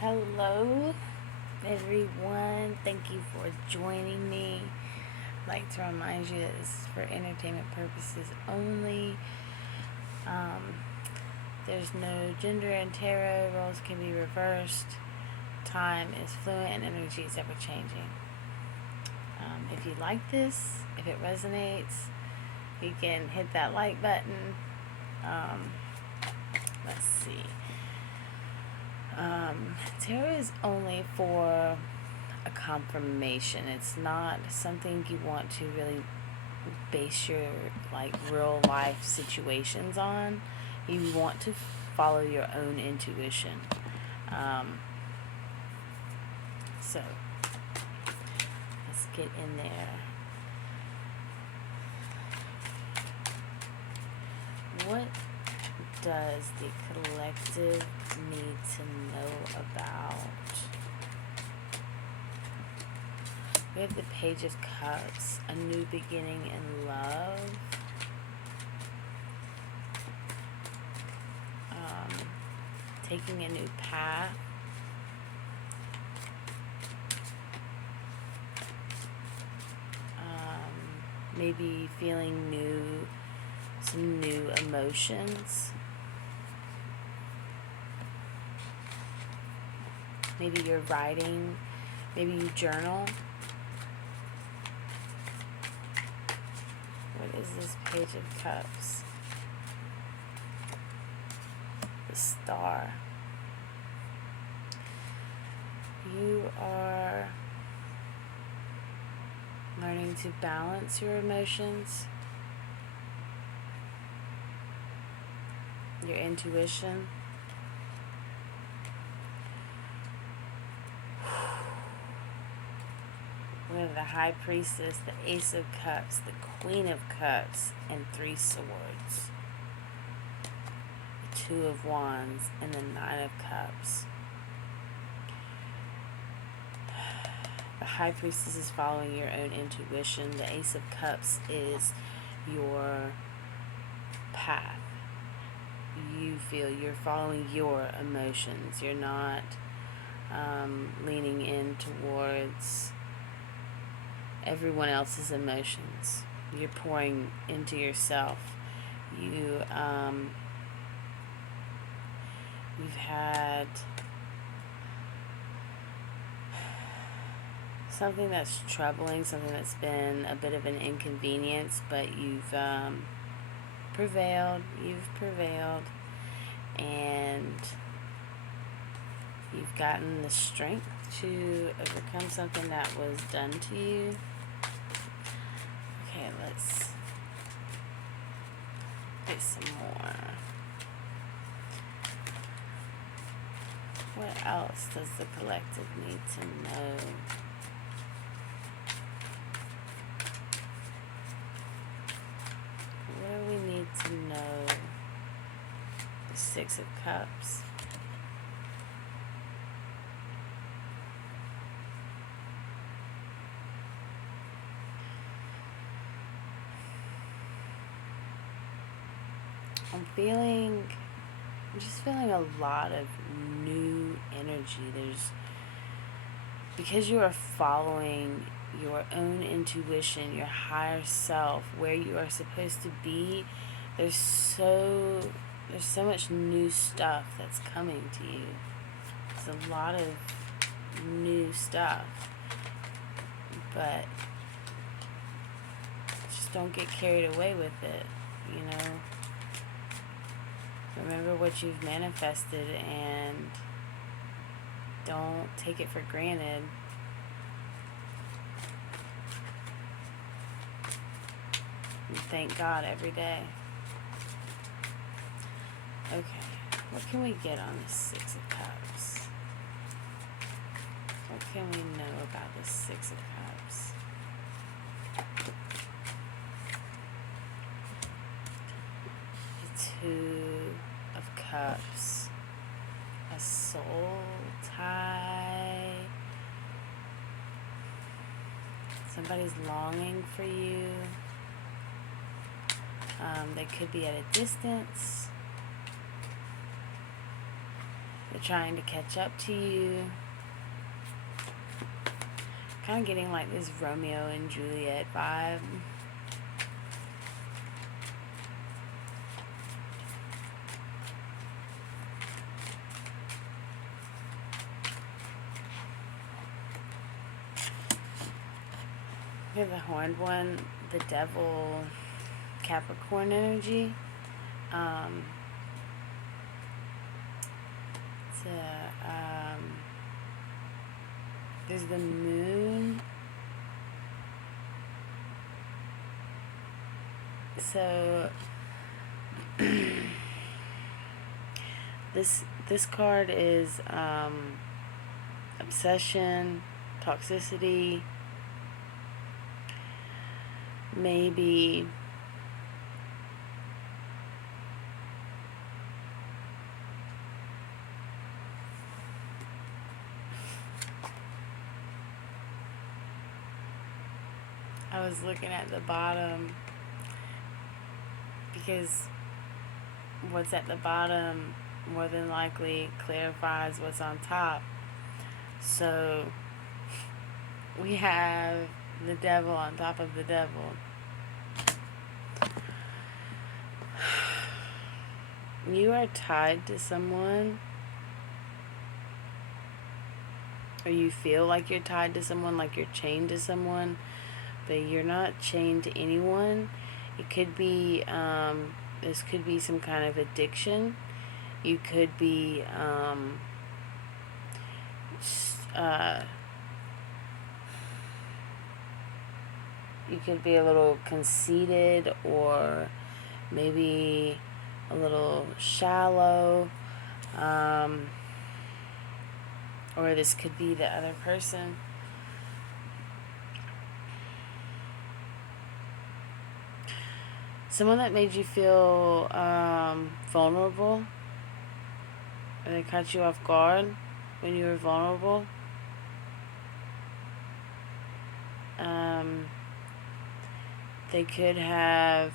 Hello, everyone. Thank you for joining me. I'd like to remind you that this is for entertainment purposes only. There's no gender in tarot. Roles can be reversed. Time is fluid and energy is ever changing. If you like this, if it resonates, you can hit that like button. Let's see. Tarot is only for a confirmation. It's not something you want to really base your real life situations on. You want to follow your own intuition. So let's get in there. What does the collective need to know about? We have the Page of Cups, a new beginning in love. Taking a new path. Maybe feeling some new emotions. Maybe you're writing, maybe you journal. What is this Page of Cups? The Star. You are learning to balance your emotions, your intuition. We have the High Priestess, the Ace of Cups, the Queen of Cups, and 3 Swords. The 2 of Wands and the 9 of Cups. The High Priestess is following your own intuition. The Ace of Cups is your path. You feel you're following your emotions. You're not leaning in towards everyone else's emotions. You're pouring into yourself. You've had something that's troubling, something that's been a bit of an inconvenience, but you've prevailed, and you've gotten the strength to overcome something that was done to you. Okay, let's get some more. What else does the collective need to know? What do we need to know? The 6 of Cups. I'm just feeling a lot of new energy. Because you are following your own intuition, your higher self, where you are supposed to be, there's so much new stuff that's coming to you. There's a lot of new stuff, but just don't get carried away with it, you know. Remember what you've manifested and don't take it for granted. And thank God every day. Okay, what can we get on the 6 of Cups? What can we know about the 6 of Cups? The 2 of Cups, a soul tie. Somebody's longing for you. They could be at a distance. They're trying to catch up to you. Kind of getting like this Romeo and Juliet vibe. The horned one, the devil, Capricorn energy. There's the moon. So this card is obsession, toxicity, maybe I was looking at the bottom because what's at the bottom more than likely clarifies what's on top. So we have the devil on top of the devil. You are tied to someone, or you feel like you're tied to someone, like you're chained to someone, but you're not chained to anyone. It could be, this could be some kind of addiction. You could be, you could be a little conceited, or maybe a little shallow, or this could be the other person. Someone that made you feel vulnerable, or they caught you off guard when you were vulnerable. They could have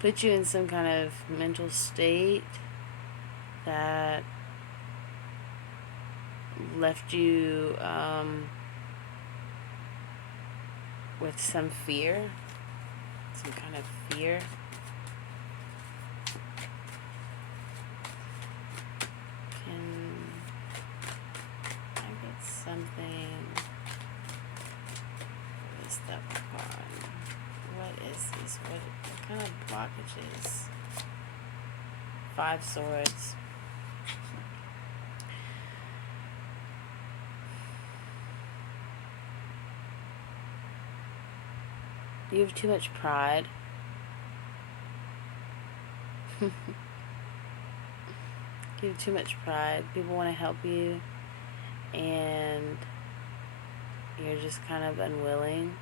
put you in some kind of mental state that left you with some fear, some kind of fear. Can I get something for this double card? What is this? What kind of blockages? 5 swords. You have too much pride. You have too much pride. People want to help you, and you're just kind of unwilling.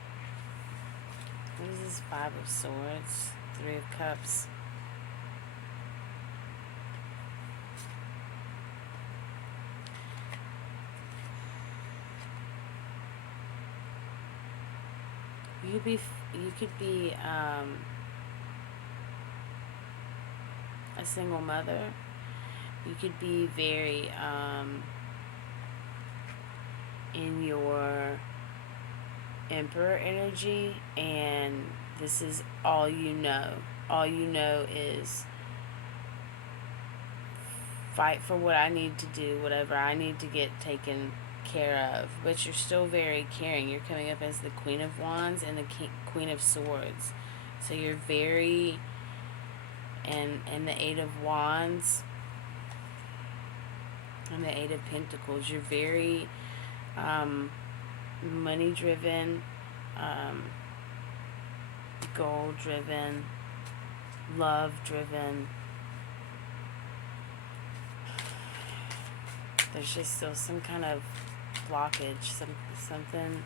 What is this 5 of swords? 3 of cups. You could be a single mother. You could be very in your emperor energy, and this is all you know. All you know is fight for what I need to do, whatever I need to get taken care of, but you're still very caring. You're coming up as the Queen of Wands and the Queen of Swords, so you're very, and the 8 of Wands and the 8 of Pentacles, you're very money driven, goal driven, love driven. There's just still some kind of blockage, something.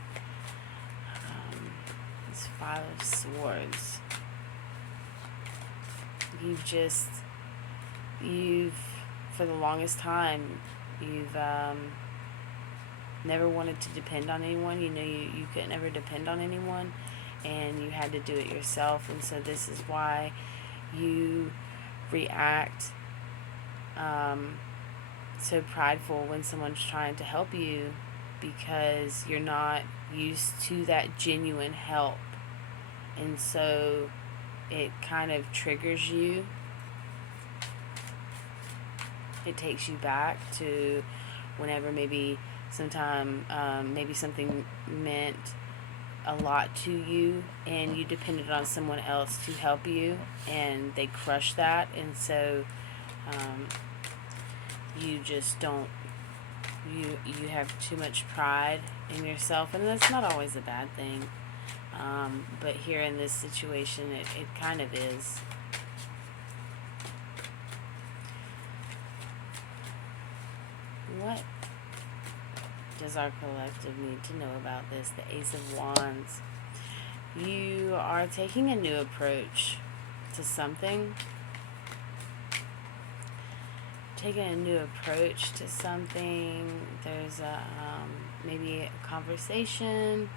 It's 5 of Swords. You've for the longest time, you've never wanted to depend on anyone. You know, you could never depend on anyone, and you had to do it yourself. And so this is why you react so prideful when someone's trying to help you because you're not used to that genuine help. And so it kind of triggers you. It takes you back to whenever maybe maybe something meant a lot to you and you depended on someone else to help you and they crushed that, and so you just don't you have too much pride in yourself, and that's not always a bad thing, but here in this situation it kind of is. What does our collective need to know about this? The Ace of Wands. You are taking a new approach to something. Taking a new approach to something. There's maybe a conversation,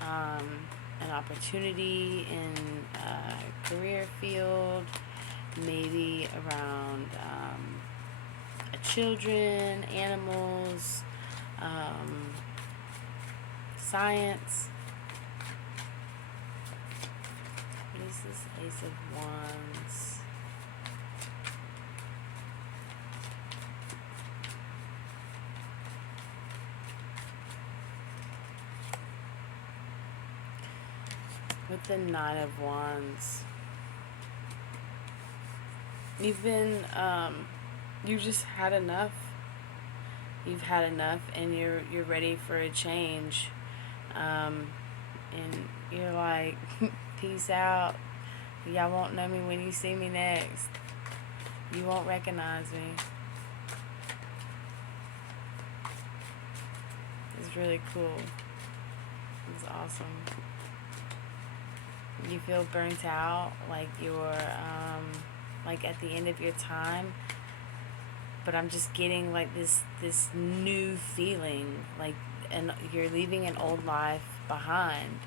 an opportunity in a career field, maybe around children, animals, science. What is this Ace of Wands? With the Nine of Wands, you've been, you've just had enough. You've had enough, and you're ready for a change. And you're like, peace out. Y'all won't know me when you see me next. You won't recognize me. It's really cool. It's awesome. You feel burnt out, like you're like at the end of your time, but I'm just getting like this new feeling, like, and you're leaving an old life behind.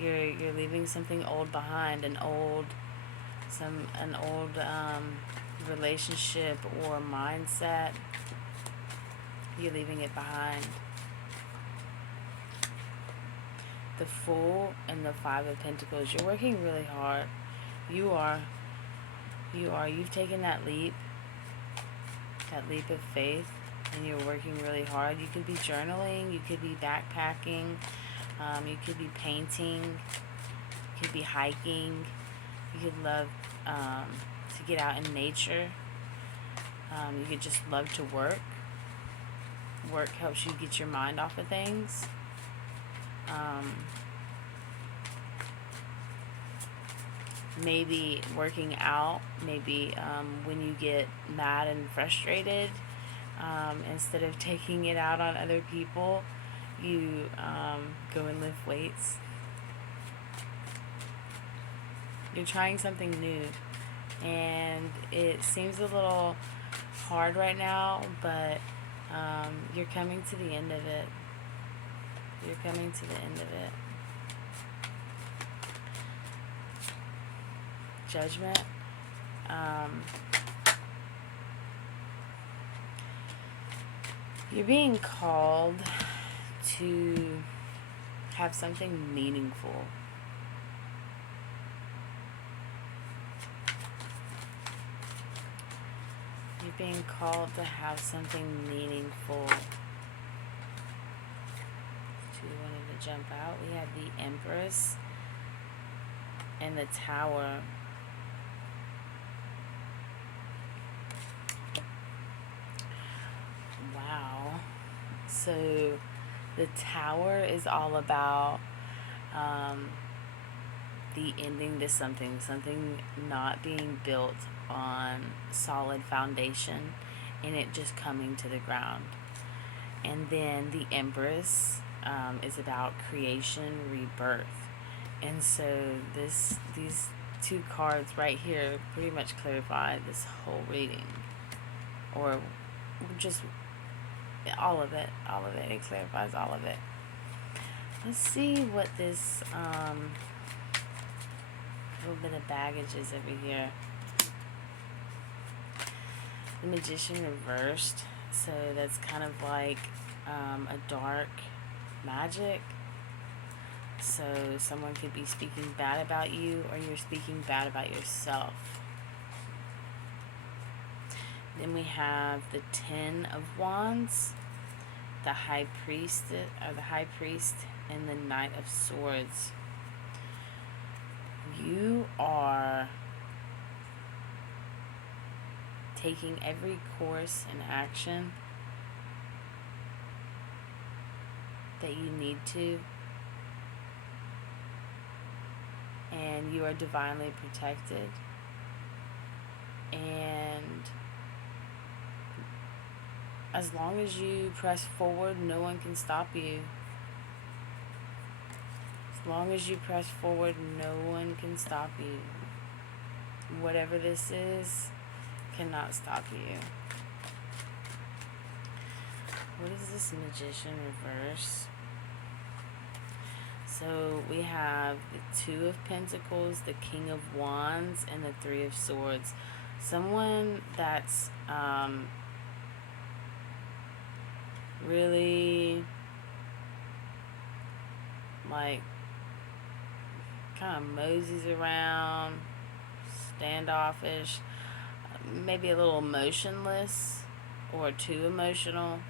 You're leaving something old behind, an old relationship or mindset. You're leaving it behind. The Fool and the Five of Pentacles. You're working really hard. You are. You've taken that leap of faith, and you're working really hard. You could be journaling. You could be backpacking. You could be painting. You could be hiking. You could love to get out in nature. You could just love to work. Work helps you get your mind off of things. Maybe working out, maybe when you get mad and frustrated, instead of taking it out on other people, you go and lift weights. You're trying something new, and it seems a little hard right now, but you're coming to the end of it. You're coming to the end of it. Judgment. You're being called to have something meaningful. You're being called to have something meaningful. Two wanted to jump out. We have the Empress and the Tower. Wow. So the Tower is all about the ending to something not being built on solid foundation, and it just coming to the ground. And then the Empress is about creation, rebirth. And so these two cards right here pretty much clarify this whole reading, or just all of it. It clarifies all of it. Let's see what this little bit of baggage is over here. the Magician reversed. So that's kind of like a dark magic. So someone could be speaking bad about you, or you're speaking bad about yourself. Then we have the Ten of Wands, the High Priest, and the Knight of Swords. You are taking every course and action that you need to, and you are divinely protected, and as long as you press forward, no one can stop you. As long as you press forward, no one can stop you. Whatever this is cannot stop you. What is this Magician reverse? So we have the Two of Pentacles, the King of Wands, and the Three of Swords. Someone that's really like kind of moseys around, standoffish, maybe a little emotionless or too emotional,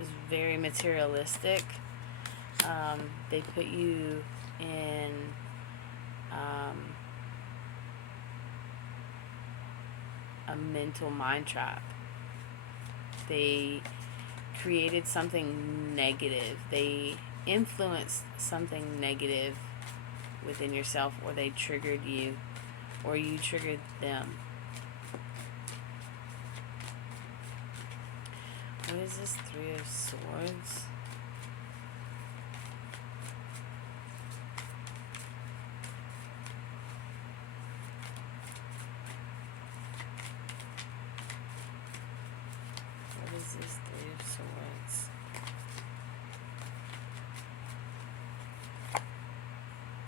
is very materialistic. They put you in a mental mind trap. They created something negative. They influenced something negative within yourself, or they triggered you, or you triggered them. What is this Three of Swords? What is this Three of Swords?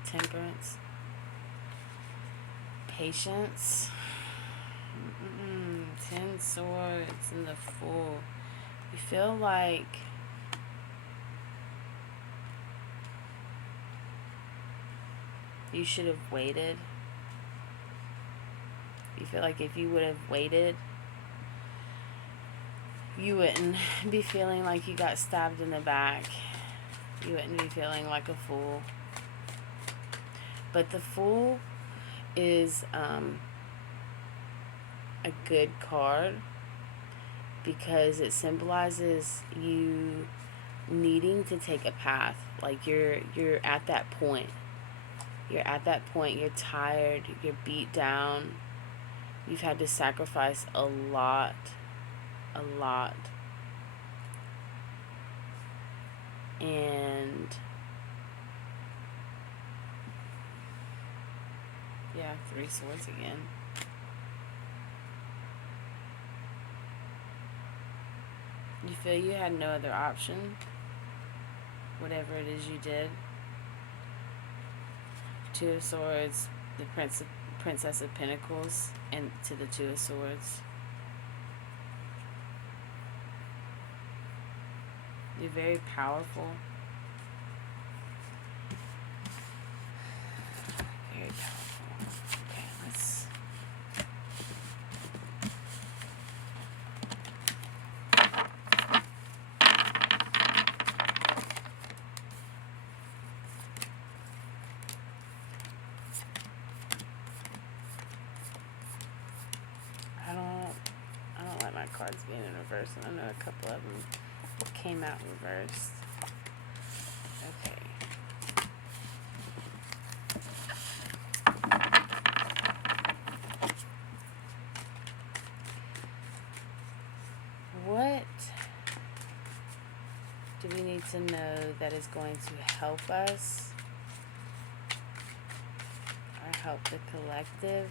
Temperance. Patience. 10 Swords and the Fool. You feel like you should have waited. You feel like if you would have waited, you wouldn't be feeling like you got stabbed in the back. You wouldn't be feeling like a fool. But the Fool is a good card because it symbolizes you needing to take a path. Like you're at that point. You're at that point. You're tired. You're beat down. You've had to sacrifice a lot. And yeah, 3 swords again. You feel you had no other option, whatever it is you did. 2 of Swords, the Princess of Pentacles, and to the 2 of Swords. You're very powerful. Very powerful. Okay, let's... I don't like my cards being in reverse, and I know a couple of them came out reversed. Okay. What do we need to know that is going to help us or help the collective?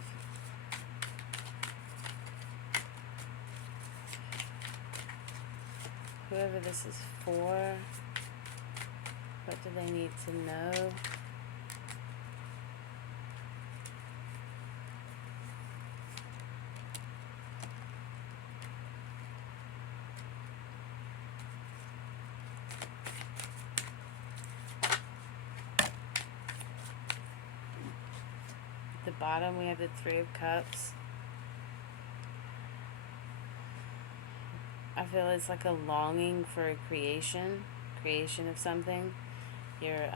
Whoever this is for, what do they need to know? bottom, we have the Three of Cups. I feel it's like a longing for a creation of something. You're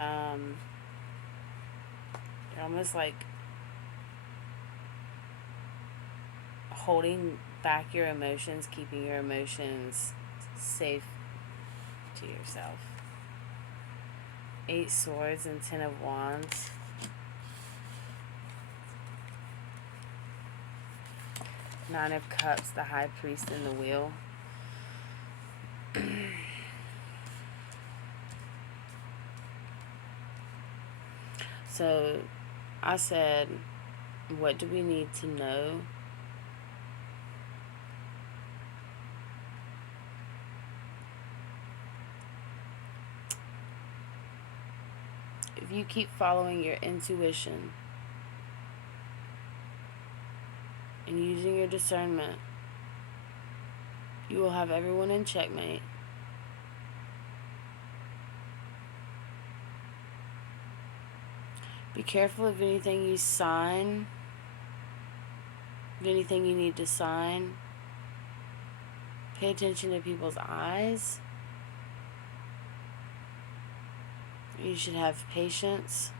almost like holding back your emotions, keeping your emotions safe to yourself. 8 Swords and 10 of Wands. Nine of Cups, the High Priest and the Wheel. So I said, what do we need to know? If you keep following your intuition and using your discernment, you will have everyone in checkmate. Be careful of anything you sign, of anything you need to sign. Pay attention to people's eyes. You should have patience.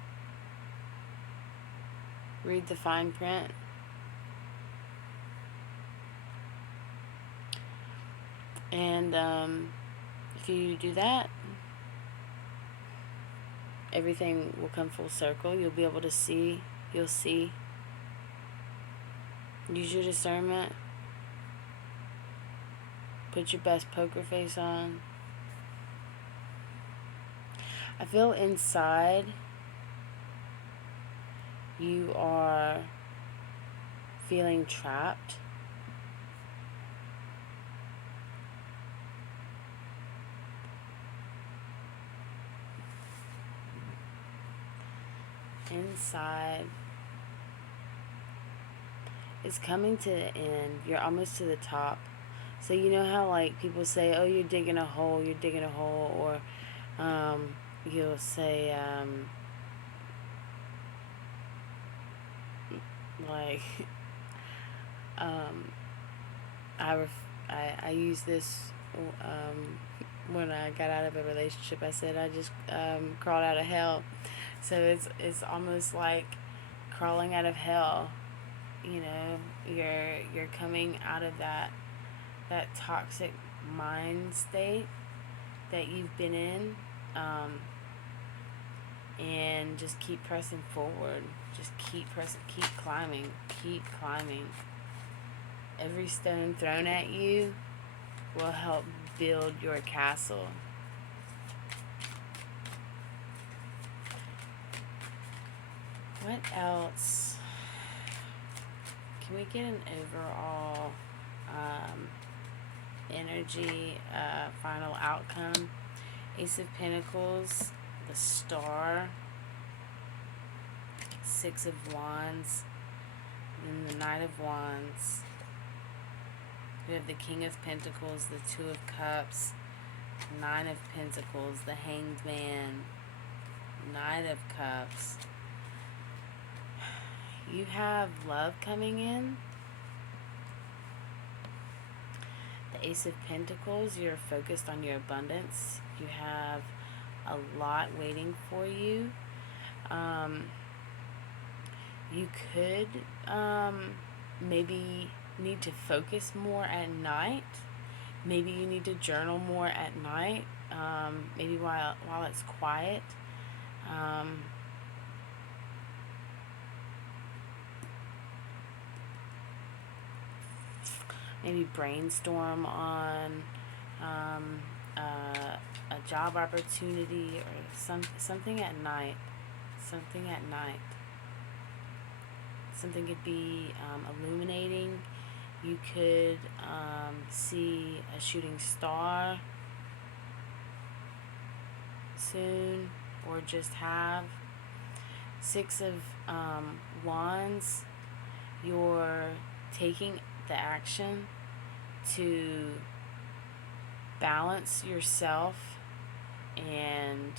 Read the fine print. And if you do that, everything will come full circle. You'll be able to see. You'll see. Use your discernment. Put your best poker face on. I feel inside you are feeling trapped. Inside is coming to the end. You're almost to the top. So you know how like people say, oh, you're digging a hole, or you'll say like I use this when I got out of a relationship. I said I just crawled out of hell. So it's almost like crawling out of hell. You know, you're coming out of that toxic mind state that you've been in, and just keep pressing forward. Just keep pressing, keep climbing. Every stone thrown at you will help build your castle. What else? Can we get an overall energy, final outcome? Ace of Pentacles, the Star, 6 of Wands, and the Knight of Wands. We have the King of Pentacles, the 2 of Cups, 9 of Pentacles, the Hanged Man, Knight of Cups. You have love coming in. The Ace of Pentacles, you're focused on your abundance. You have a lot waiting for you. You could maybe need to focus more at night. Maybe you need to journal more at night. Maybe while it's quiet. Maybe brainstorm on a job opportunity or something at night. Something could be illuminating. You could see a shooting star soon, or just have 6 of Wands. You're taking the action to balance yourself, and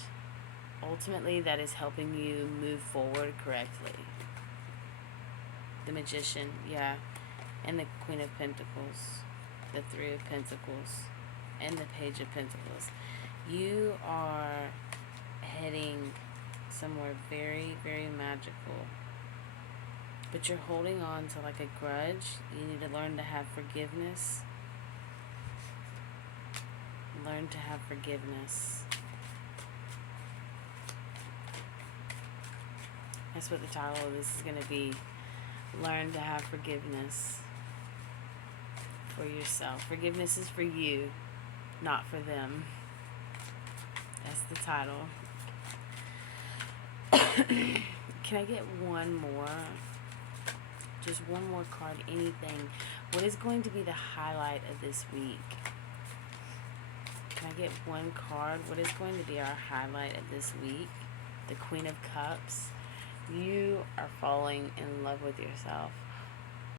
ultimately that is helping you move forward correctly. The Magician, yeah. And the Queen of Pentacles, the Three of Pentacles, and the Page of Pentacles. You are heading somewhere very, very magical. But you're holding on to like a grudge. You need to learn to have forgiveness. Learn to have forgiveness. That's what the title of this is going to be. Learn to have forgiveness for yourself. Forgiveness is for you, not for them. That's the title. Can I get one more? Just one more card, anything. What is going to be the highlight of this week? Can I get one card? What is going to be our highlight of this week? The Queen of Cups. You are falling in love with yourself.